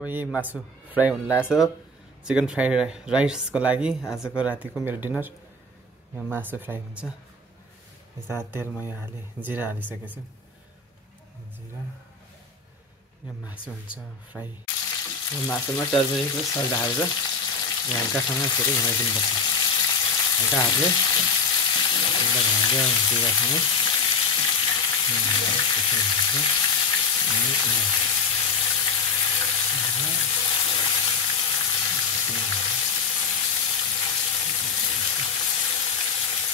यही मासु फ्राई हुन लाग्छ चिकन फ्राई राइसको लागि आजको रातिको मेरो डिनर यो मासु फ्राई हुन्छ यता तेल म यो हालेँ जिरा हालिसकेको छु जिरा यो मासु हुन्छ फ्राई यो मासुमा टर्मरिक र सल्ट हालेर यो हल्कासँग यसरी घुमाइदिनुपर्छ हल्का हातले भाग्यो जिरासँग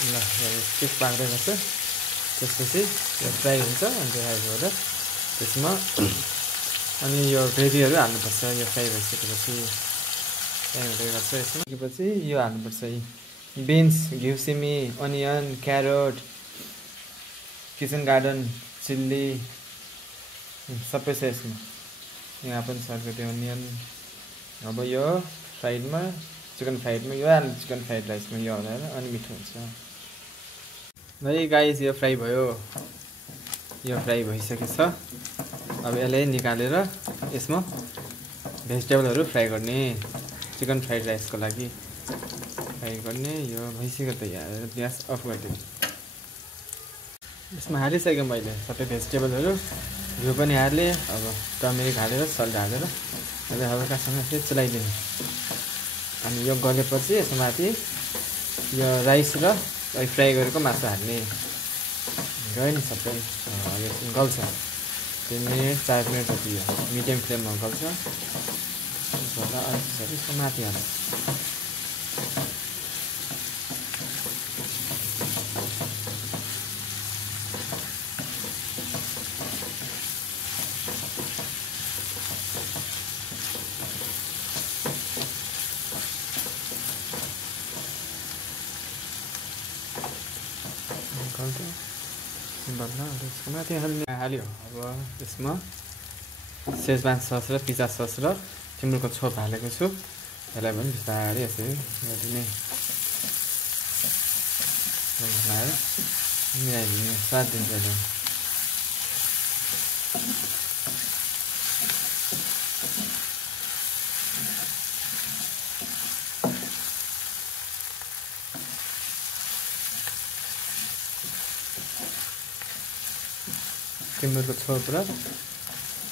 ल स्टिक पाक्दै गर्छ त्यसपछि यो फ्राई हुन्छ अनि फ्राई भएर त्यसमा अनि यो ग्रेभीहरू हाल्नुपर्छ यो फ्राई भइसकेपछि फ्राई हुँदै गर्छ यसमा पछि यो हाल्नुपर्छ बिन्स घिउ सिमी onion carrot kitchen garden chilli सबै छ यसमा यहाँ पनि सर्को त्यो अनियन अब यो फ्राइडमा चिकन फ्राइडमा यो हाल्नु चिकन फ्राइड राइसमा यो हालेर अनि मिठो हुन्छ भाइ गाइस यो फ्राई भयो यो फ्राई भइसकेको छ अब यसलाई निकालेर यसमा भेजिटेबलहरू फ्राई गर्ने चिकन फ्राइड राइसको लागि फ्राई गर्ने यो भइसक्यो त यहाँ ग्यास अफ गरिदिनु यसमा हालिसकेँ मैले सबै भेजिटेबलहरू घिउ पनि हालेँ अब टर्मरिक हालेर सल्ट हालेर अहिले हल्कासँग चाहिँ चलाइदिनु अनि यो गलेपछि यसमा माथि यो राइस र फ्राई गरेको मासु हाल्ने गयो नि सबै गल्छ 3 मिनट 4 मिनट जति यो मिडियम फ्लेममा गल्छ यसको माथि हाल्छ यसको माथि हाल्यो अब यसमा सेजवान सस र पिज्जा सस र टिमुरको छोप हालेको छु यसलाई पनि बिस्तारै यसरी गरिदिने मिलाइदिने स्वाद दिन्छ टिमुरको छोप र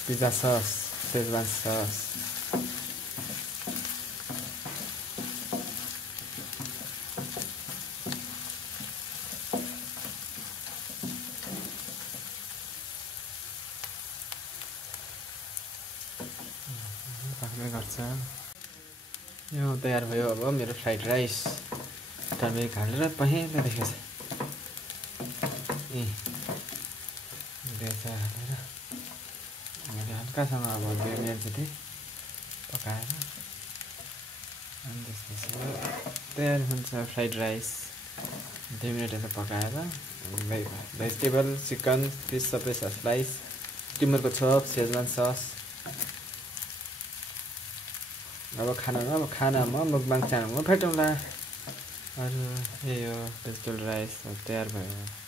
पिज्जा सस सेजवान सस पाक्दै गर्छ यो तयार भयो अब मेरो फ्राइड राइस टर्मरिक हालेर पहेँलो देखेछ हालेर मैले हल्कासँग अब 2 मिनट जति पकाएर अनि त्यसपछि तयार हुन्छ फ्राइड राइस 2 मिनट यसो पकाएर भेजिटेबल चिकन पिस सबै छ स्लाइस टिमुरको छोप सेजवान सस अब खानामा मुकबाङ च्यानलमा भेटौँला अरू यही हो भेजिटेबल राइस तयार भयो